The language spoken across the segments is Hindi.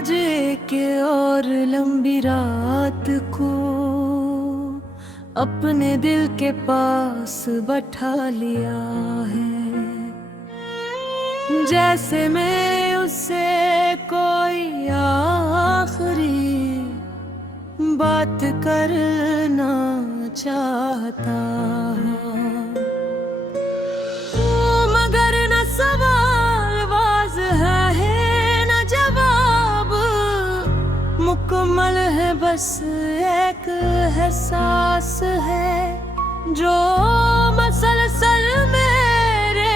आज के और लंबी रात को अपने दिल के पास बैठा लिया है, जैसे मैं उससे कोई आखिरी बात करना चाहता हूँ। मगर न सवाल वाज़ह है न जवाब मुकम्मल है, बस एक एहसास है जो मसलसल मेरे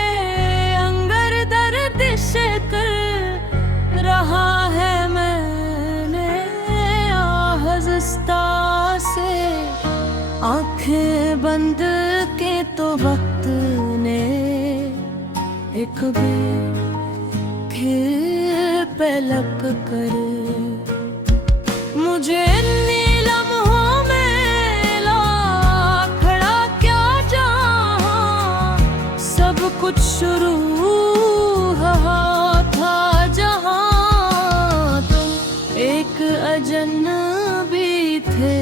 अंगर गर्दिश कर रहा है। मैंने आहिस्ता से आंखें बंद के तो वक्त ने एक फिर पलक कर मुझे लम्हों में ला खड़ा, क्या जहाँ सब कुछ शुरू हुआ था, जहाँ तुम एक अजनबी थे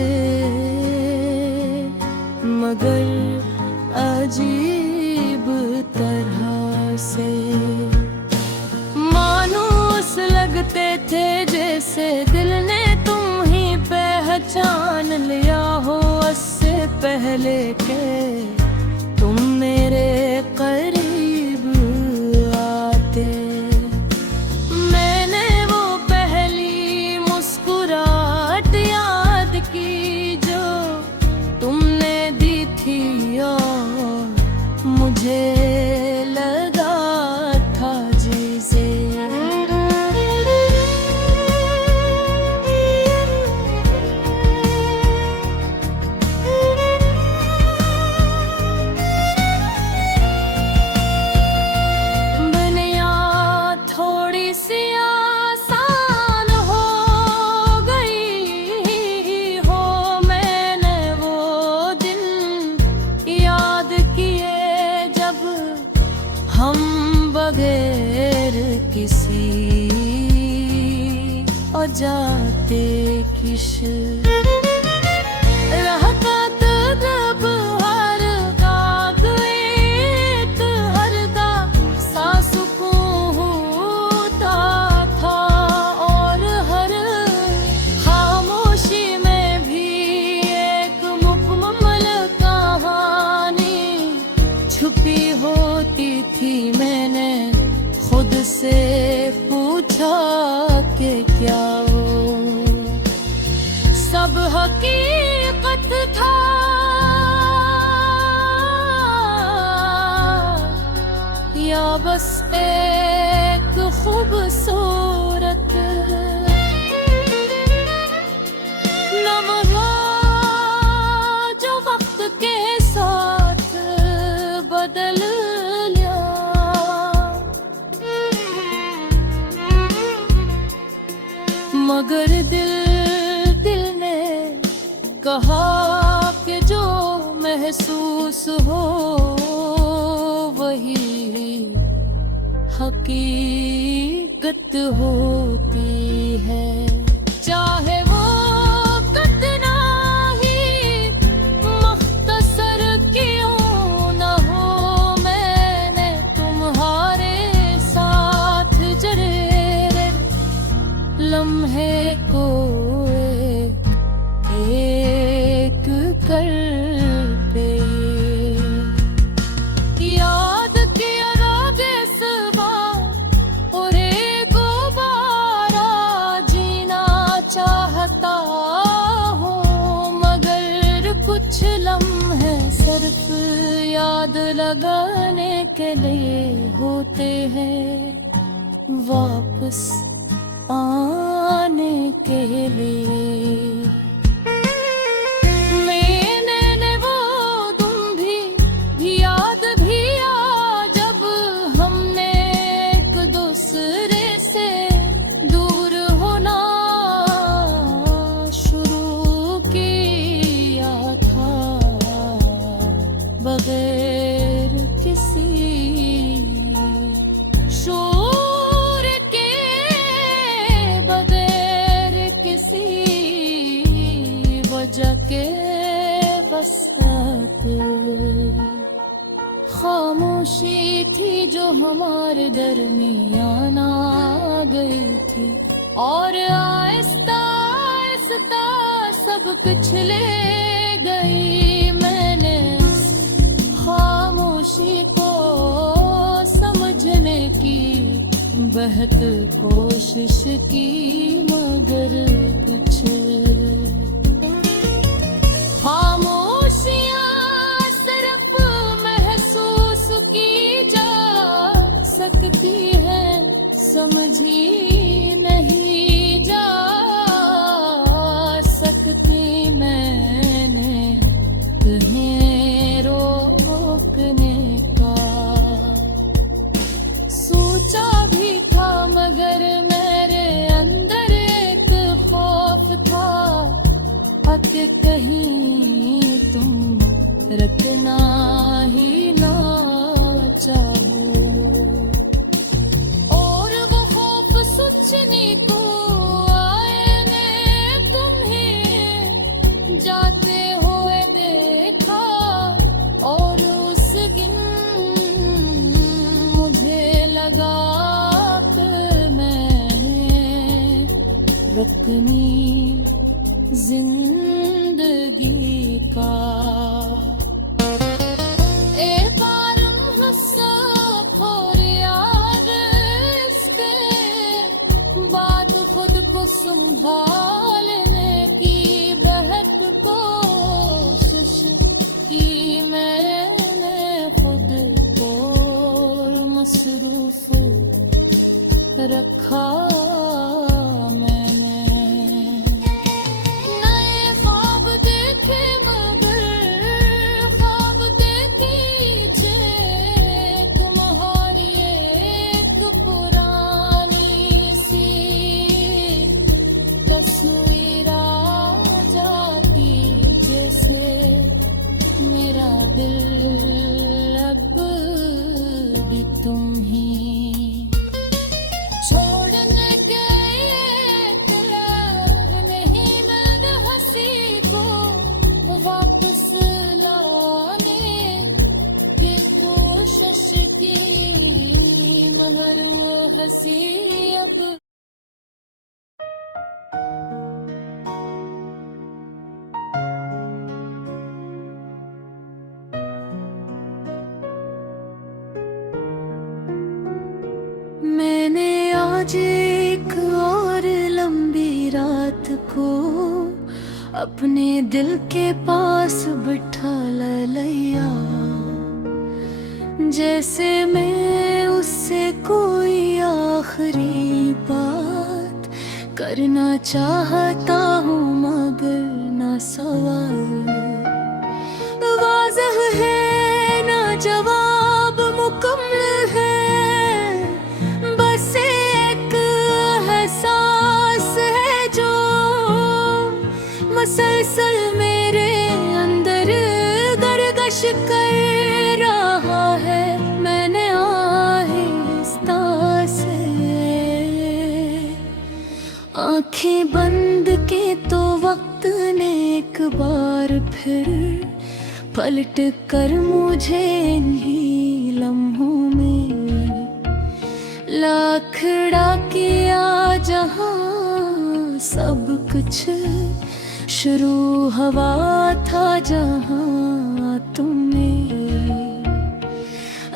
मगर अजीब तरह से। मानूस लगते थे जैसे दिल ने तुम ही पहचान लिया हो, उससे पहले के तुम मेरे करीब आते। मैंने वो पहली मुस्कुराहट याद की जो तुमने दी थी और मुझे लगा था जैसे दुनिया थोड़ी सी आसान हो गई हो। मैंने वो दिन याद किए जब हम बगैर किसी और जाते किश रहता तब हर गाग एक हरदा सांस को होता था, और हर खामोशी में भी एक मुकम्मल कहानी छुपी होती थी। मैंने खुद से पूछा कि क्या वो सब हकीकत था या बस एक खूबसूरत लम्हा जो वक्त के साथ बदल लिया। मगर दिल ने कहा कि जो महसूस हो वही हकीकत होती है, चाहे वो कितना ही मुख्तसर क्यों न हो। मैंने तुम्हारे साथ जरे लम्हे को एक कर पे याद किया रागे सुबह और दोबारा जीना चाहता हूँ। मगर कुछ लम्हे सिर्फ याद लगाने के लिए होते हैं, वापस आने के लिए। मैंने वो तुम भी याद भी आ जब हमने एक दूसरे से दूर होना शुरू किया था, बगैर किसी शोर के बगैर खामोशी थी जो हमारे दरमियान आ गई थी, और आहिस्ता आहिस्ता सब पिछले गई। मैंने खामोशी को समझने की बहुत कोशिश की, मगर कुछ खामोशियाँ सिर्फ महसूस की जा सकती है, समझी नहीं जा सकती। मैंने तुम्हें रोकने का सोचा भी था, मगर मेरे अंदर एक खौफ था कि कहीं तुम रखना ही ना चाहो। और वो खौफ सोचने को आए ने तुम्हें जाते हुए देखा, और उस दिन मुझे लगा कि मैं रखनी जिंदगी का एक बार हंसा खोर यार, इसके बाद खुद को संभालने की बहुत कोशिश की। मैंने खुद को मसरूफ रखा। तस्वीर आ जाती जैसे मेरा दिल अब भी तुम ही छोड़ने के इकरार नहीं। मैंने हंसी को वापस लाने की कोशिश की, मगर वो हंसी अब मैंने आज एक और लंबी रात को अपने दिल के पास बिठा लिया, जैसे मैं उससे कोई आखिरी बात करना चाहता हूँ, मगर ना सवाल वाज़ह है ना जवाब मुकम्मल है। बस एक एहसास है जो मसलसल मेरे अंदर गर्दिश कर रहा है। मैंने आहिस्ता से आंखें बंद की तो वक्त ने एक बार फिर पलट कर मुझे इन्हीं लम्हों में लाखड़ा किया, जहाँ सब कुछ शुरू हवा था, जहाँ तुम्हें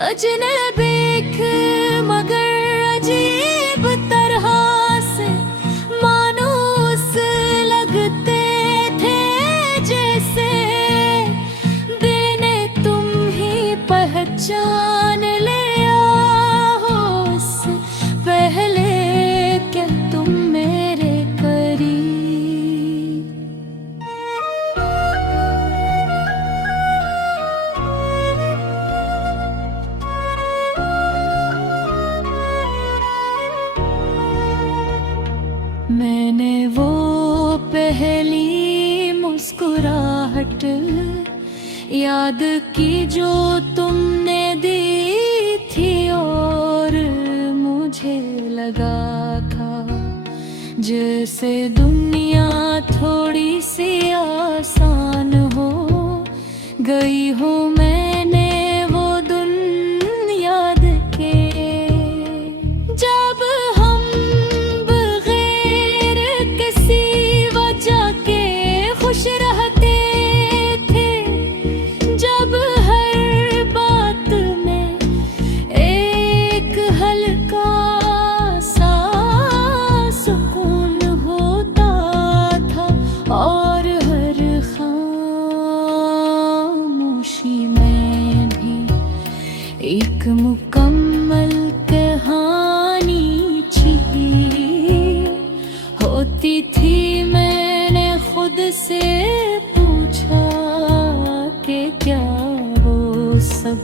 अजनबी मगर अजीब तरह से मानूस लगते थे, जैसे देने तुम ही पहचान लिया हो उससे पहले क्या तुम मेरे करीब। मैंने वो पहली मुस्कुराहट याद की जो तुमने दी थी, और मुझे लगा था जैसे दुनिया थोड़ी सी आसान हो गई हूँ मैंने वो दिन याद के, जब हम बगैर किसी वजह के खुश रहते थे, जब हर बात में एक हल्का सा सुकून होता था, और हर खामोशी में भी एक मुकम्मल कहानी छिपी होती थी। मैंने खुद से पूछा कि क्या वो सब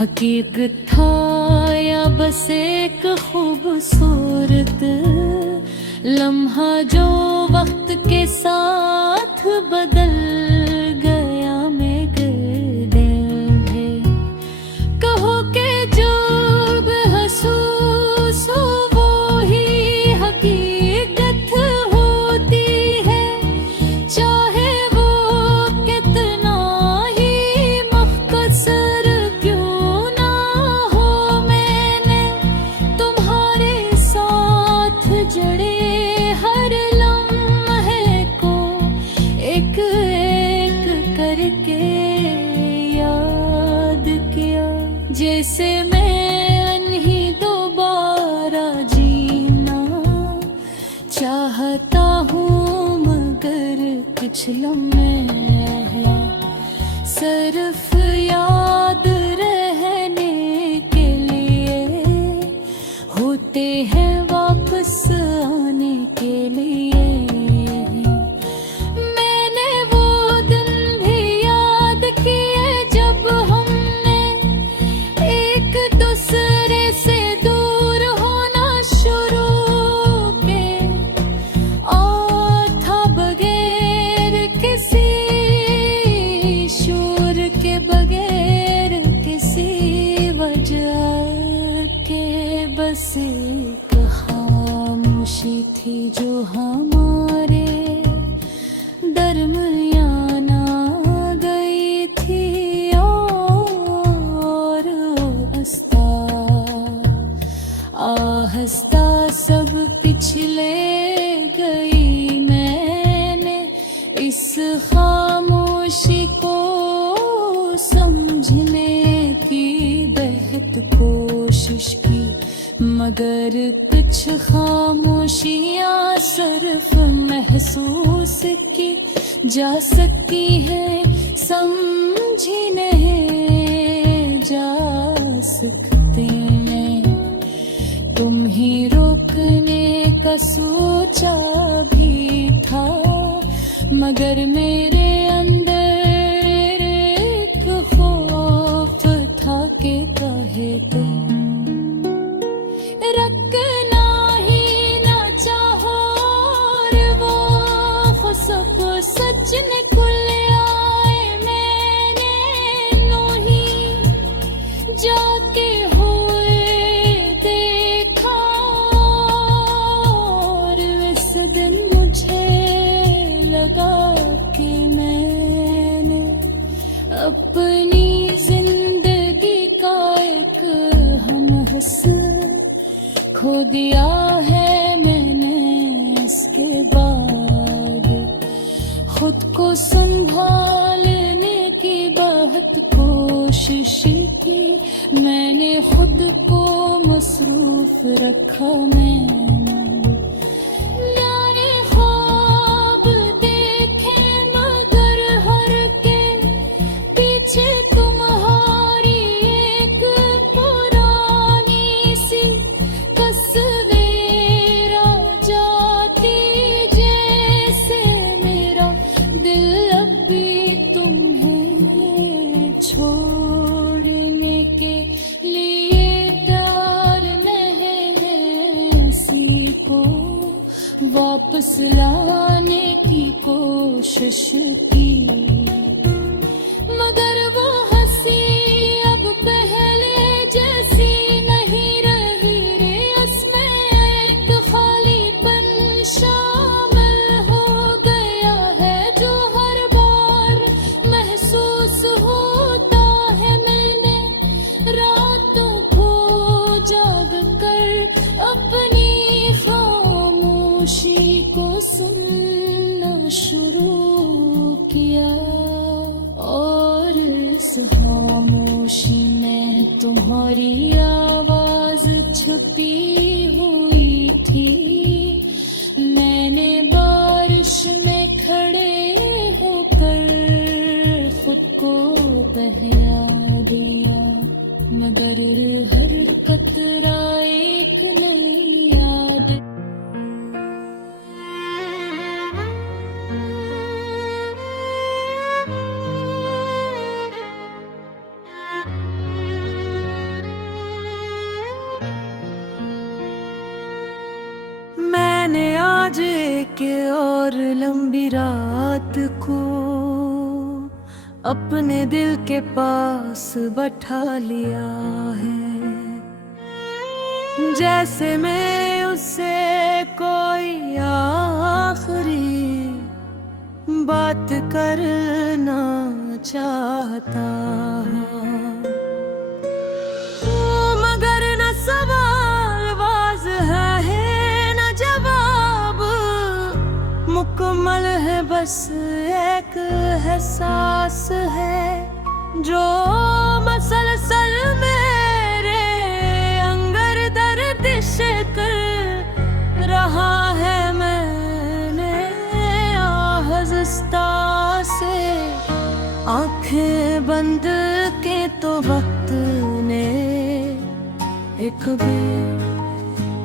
हकीकत था या बस एक खूबसूरत लम्हा जो वक्त के साथ बदल गया। में दिल है कहो के जो महसूस हो वो ही हकीकत होती है, चाहे वो कितना ही मुख्तसर क्यों ना हो। मैंने तुम्हारे साथ जड़े हर लम्हे को एक एक करके याद किया, जैसे मैं नहीं दोबारा जीना चाहता हूँ, मगर कुछ लम्हे हैं सिर्फ याद रहने के लिए, होते हैं वापस आने के लिए। मैंने वो दिन भी याद किए जब हमने एक दूसरे से दूर होना शुरू किया, और था बगैर किसी शोर के, बगैर किसी वजह के, बस एक खामोशी थी जो हमारे दरमियान आ गई थी, और आहिस्ता आहिस्ता सब पिछले गई। मैंने इस खामोशी को समझने की बेहद कोशिश की, मगर कुछ खामोशियाँ सिर्फ महसूस की जा सकती है, समझी नहीं जा सकती। मैं तुम ही रोकने का सोचा भी था, मगर मेरे अंदर एक खौफ था कि कहे तुम रखना ही ना चाहो, और वो सब सच निकल आए। मैंने नो ही जाके हुए देखा, और इस दिन मुझे लगा कि मैंने अपनी जिंदगी का एक हमहस खो दिया है। मैंने इसके बाद खुद को संभालने की बहुत कोशिश की, मैंने खुद को मसरूफ रखा। मैंने ख्वाब देखे मगर हर के पीछे तुम्हारी एक पुरानी सी तस्वीर आ जाती, जैसे मेरा दिल अब भी तुम्हें छोड़ने के लिए तैयार नहीं है। इसी को वापस लाने की कोशिश की, मगर वो हंसी अब पहले जैसी नहीं रही रे। उसमें एक खालीपन शामिल हो गया है, जो हर बार महसूस खामोशी को सुनना शुरू किया और इस खामोशी में तुम्हारी आवाज छुपी हुई थी। मैंने बारिश में खड़े होकर खुद को बहला दिया, मगर हर कतरा एक नई याद। मैंने आज एक और लंबी रात को अपने दिल के पास बैठा लिया है, जैसे मैं उससे कोई आखिरी बात करना चाहता हूँ। मगर न सवाल वाज़ह है न जवाब मुकम्मल है, बस एक एहसास है जो मसलसल मेरे अंगर गर्दिश कर रहा है। मैंने आहिस्ता से आंखें बंद के तो वक्त ने एक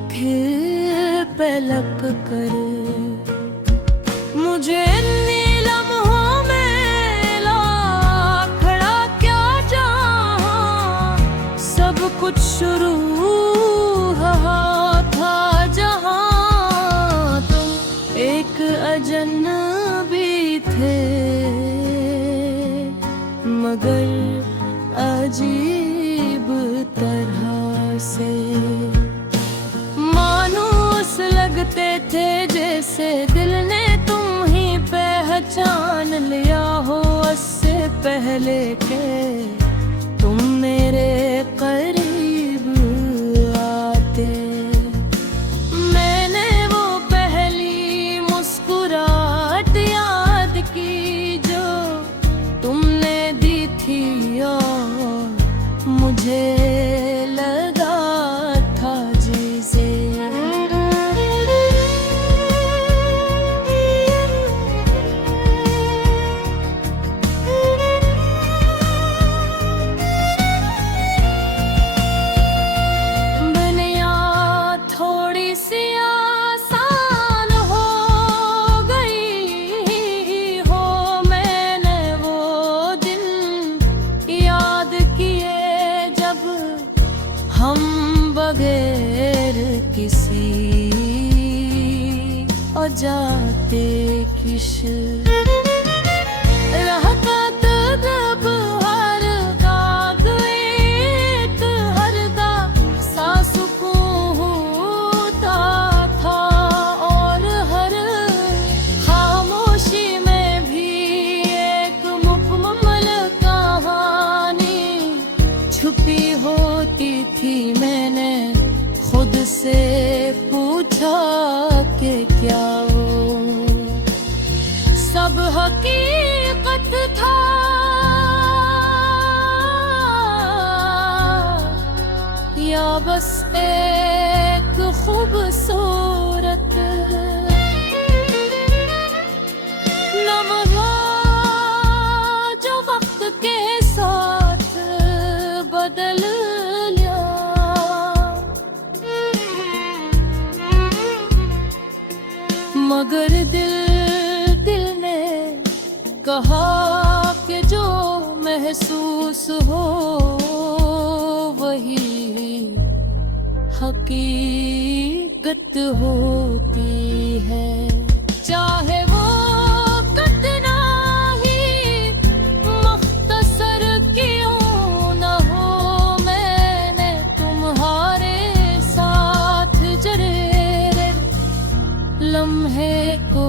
फिर पलक कर मुझे लम्हों में ला खड़ा क्या जहाँ सब कुछ शुरू हुआ था, जहाँ तुम एक अजनबी थे मगर अजीब तरह से मानूस लगते थे, जैसे दिल ने तुम ही पहचान लिया हो उससे पहले के तुम मेरे करीब आते। मैंने वो पहली मुस्कुराहट याद की जो तुमने दी थी और मुझे लगा था जैसे दुनिया थोड़ी सी आसान हो गई हो। मैंने वो दिन याद किए जब हम बगैर किसी औजाते किश रहता तब हर गाग एक हर गा सा सुकून होता था और हर खामोशी में भी एक मुकम्मल कहानी छुपी होती थी। मैंने खुद से पूछा कि क्या वो सब हकीकत था या बस एक खूबसूरत लम्हा जो वक्त के साथ बदल लिया। मगर दिल ने कहा कि जो महसूस हो वही हकीकत होती है, चाहे वो कितना ही मुख्तसर क्यों न हो। मैंने तुम्हारे साथ जरे लम्हे को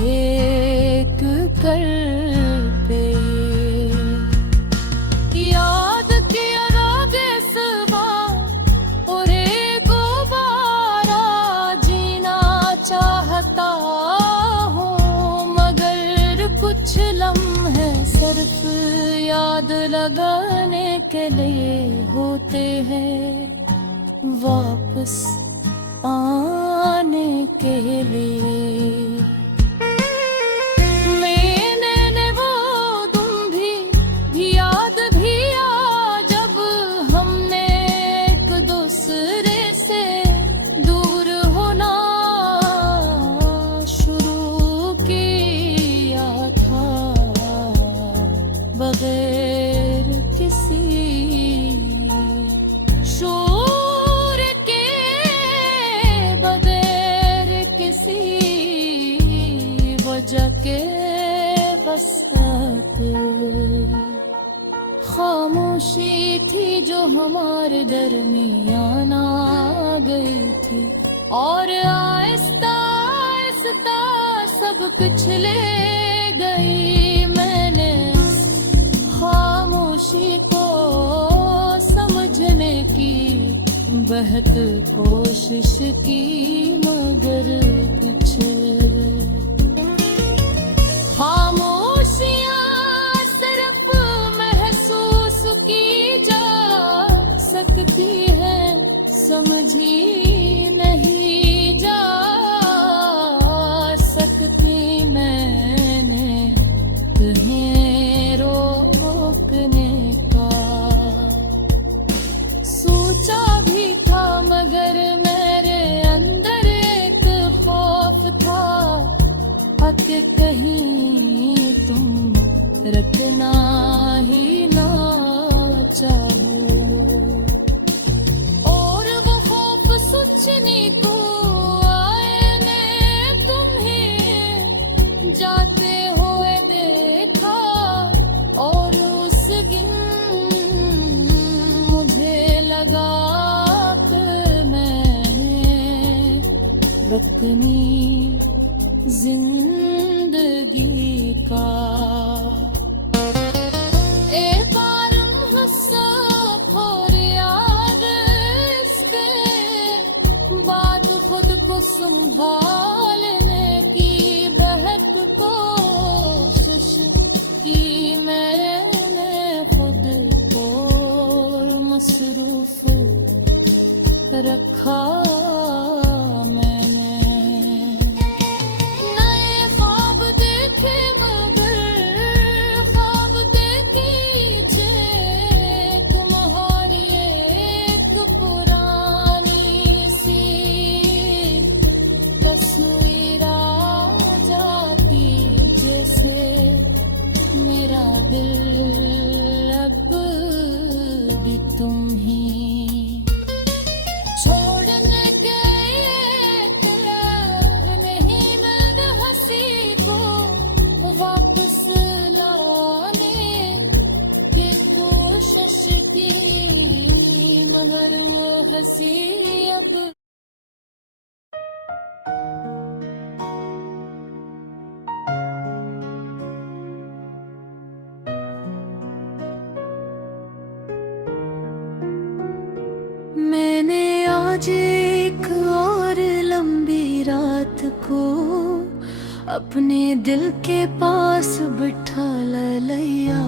एक कर पे याद किया रागे सबा और गुबारा सिर्फ याद लगाने के लिए होते हैं, वापस आने के लिए। मैंने वो तुम भी याद भी आ, जब हमने एक दूसरे से दूर होना शुरू किया था, बगैर किसी शोर के, बगैर किसी वजह के, बस आते। खामोशी थी जो हमारे दरमियान आ गई थी, और आहिस्ता आहिस्ता सब कुछ ले गई। मैंने खामोशी को समझने की बहुत कोशिश की, मगर कुछ खामोशियाँ सिर्फ महसूस की जा सकती है, समझी नहीं जा सकती। मैंने तुम्हें रोकने का सोचा भी था, मगर मेरे अंदर एक खौफ था कि कहीं तुम रखना ही ना चाहो। और वो खौफ सोचने को आए ने तुम्हें जाते हुए देखा, और उस दिन मुझे लगा कि मैं रुकनी जिंदगी का एक बार गुस्सा और याद, इसके बाद खुद को संभालने की बहुत कोशिश की। मैंने खुद को मसरूफ रखा। मेरा दिल अब भी तुम ही छोड़ने के इकरार नहीं, मैं हंसी को वापस लाने की कोशिश की, मगर वो हंसी अब मैंने आज एक और लंबी रात को अपने दिल के पास बिठा लिया,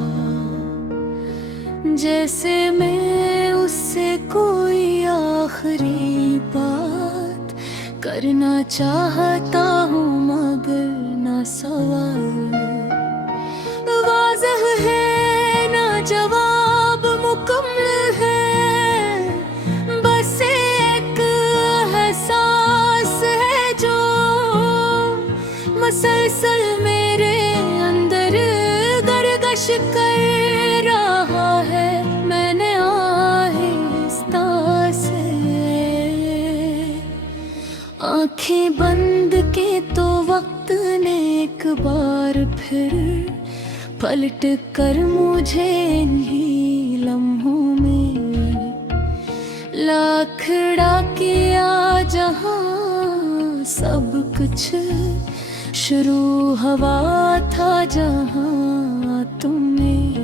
जैसे मैं उससे कोई आखिरी बात करना चाहता हूँ, मगर ना सवाल वाज़ह है ना जवाब मुकम्मल है, बस एक एहसास है जो मसलसल मेरे अंदर गर्दिश कर रहा है। मैंने आहिस्ता से आंखें बंद की तो वक्त ने एक बार फिर पलट कर मुझे इन्हीं लम्हों में ला खड़ा किया, जहाँ सब कुछ शुरू हवा था, जहाँ तुम्हें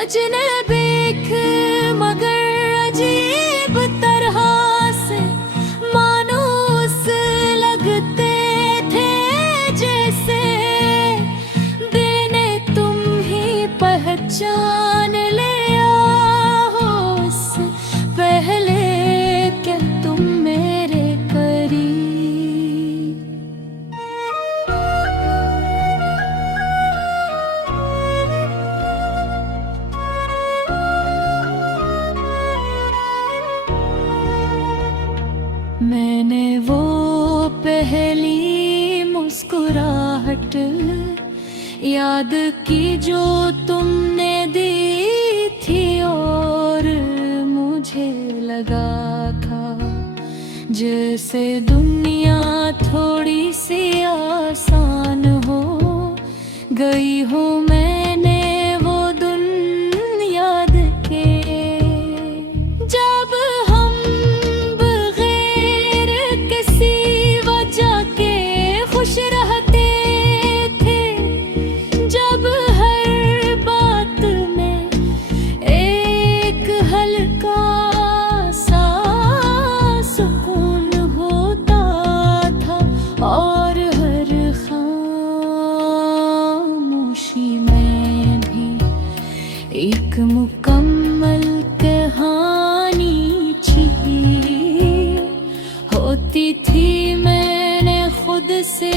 अजनबी मगर अजीब तरह से मानूस लगते थे, जैसे देने मैंने वो पहली मुस्कुराहट याद की जो तुमने दी थी, और मुझे लगा था जैसे दुनिया थोड़ी सी आसान हो गई हो। मैंने वो दिन याद के जब हम बगैर किसी वजह के खुश रहते थे, जब हर बात में एक हल्का सा सुकून होता था, और हर खामोशी में भी एक मुकम्मल कहानी छिपी होती थी। मैंने खुद से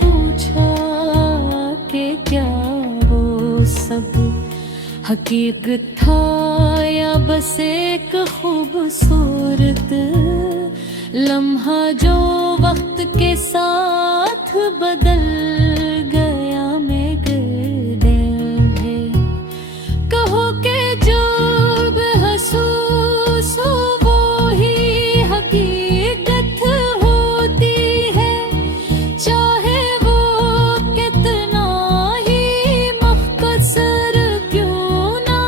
पूछा कि क्या वो सब हकीकत था या बस एक खूबसूरत लम्हा जो वक्त के साथ बदल गया। मेरे दिल में कहो कि जो महसूस हो वो ही हकीकत होती है, चाहे वो कितना ही मुख्तसर क्यों ना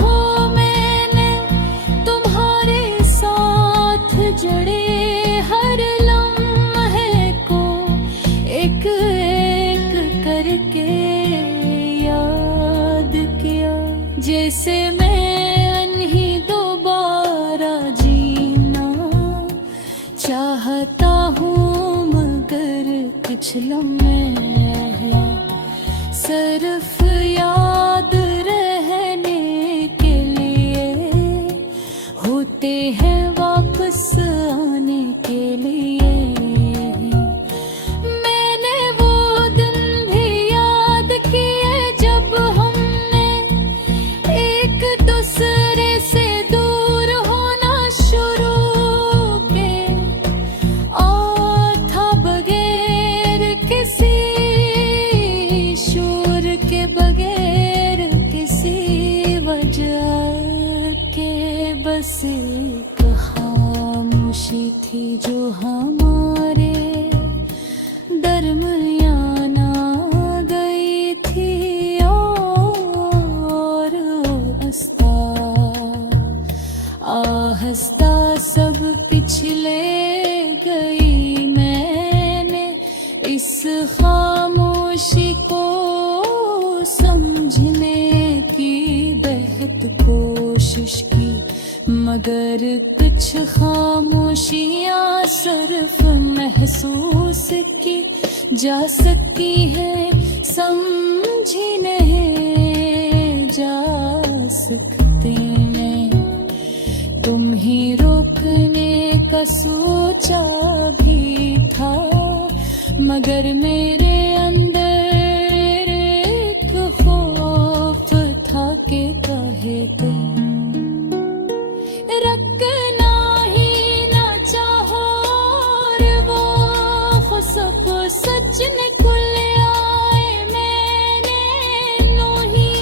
हो। मैंने तुम्हारे साथ जड़े हर लम्हे को एक एक करके याद किया, जैसे मैं नहीं दोबारा जीना चाहता हूँ, मगर कुछ लम्हे हैं सिर्फ याद रहने के लिए, होते हैं वापस आने के लिए। मैंने वो दिन भी याद किए जब हमने एक दूसरे से दूर होना शुरू किया, और था बगैर किसी शोर के, बगैर किसी वजह के, बस एक खामोशी थी जो हमारे दरमियान आ गई थी, और आहिस्ता सब पिछले गई। मैंने इस खामोशी को समझने की बेहद कोशिश की, मगर कुछ खामोशियाँ सिर्फ महसूस की जा सकती है, समझी नहीं जा सकती। मैं तुम ही रोकने का सोचा भी था, मगर मेरे अंदर एक खौफ था कि कहे तुम रखना ही ना चाहो, और वो सब सच निकल आए। मैंने नोही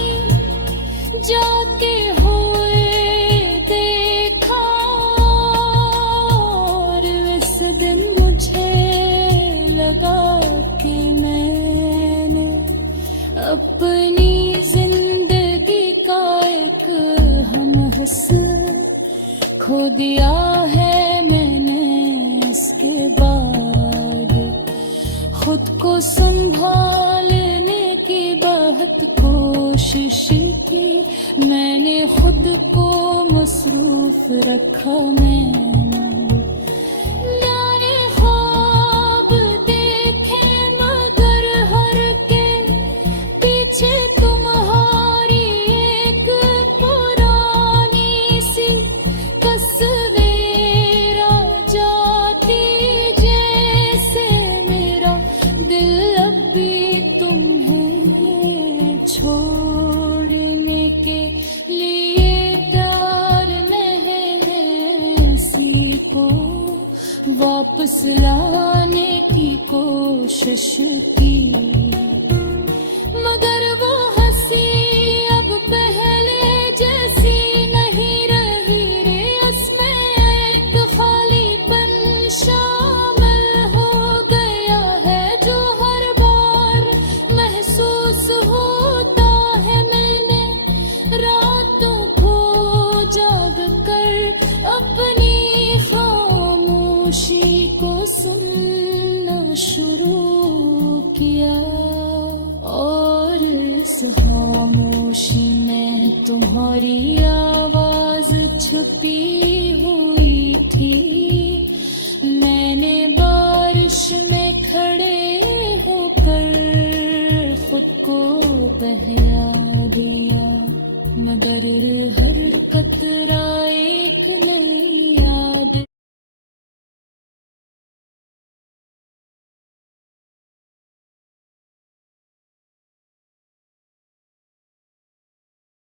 जाके हुए देखा, और इस दिन मुझे लगा कि मैंने अपनी जिंदगी का एक हमहस खो दिया है। मैंने इसके बाद खुद को संभालने की बहुत कोशिश की, मैंने खुद को मसरूफ रखा। मैंने ख्वाब देखे, मगर हर के पीछे तुम्हारी एक पुरानी सी तस्वीर आ जाती, जैसे मेरा दिल अब भी तुम्हें छोड़ने के लिए तैयार नहीं है। वापस लाने की कोशिश की, मगर वो हंसी अब पहले जैसी नहीं रही रे। उसमें एक खालीपन शामिल हो गया है जो हर बार महसूस होता है। मैंने रातों को जाग कर अपनी खामोशी को सुनना शुरू किया, और इस खामोशी में तुम्हारी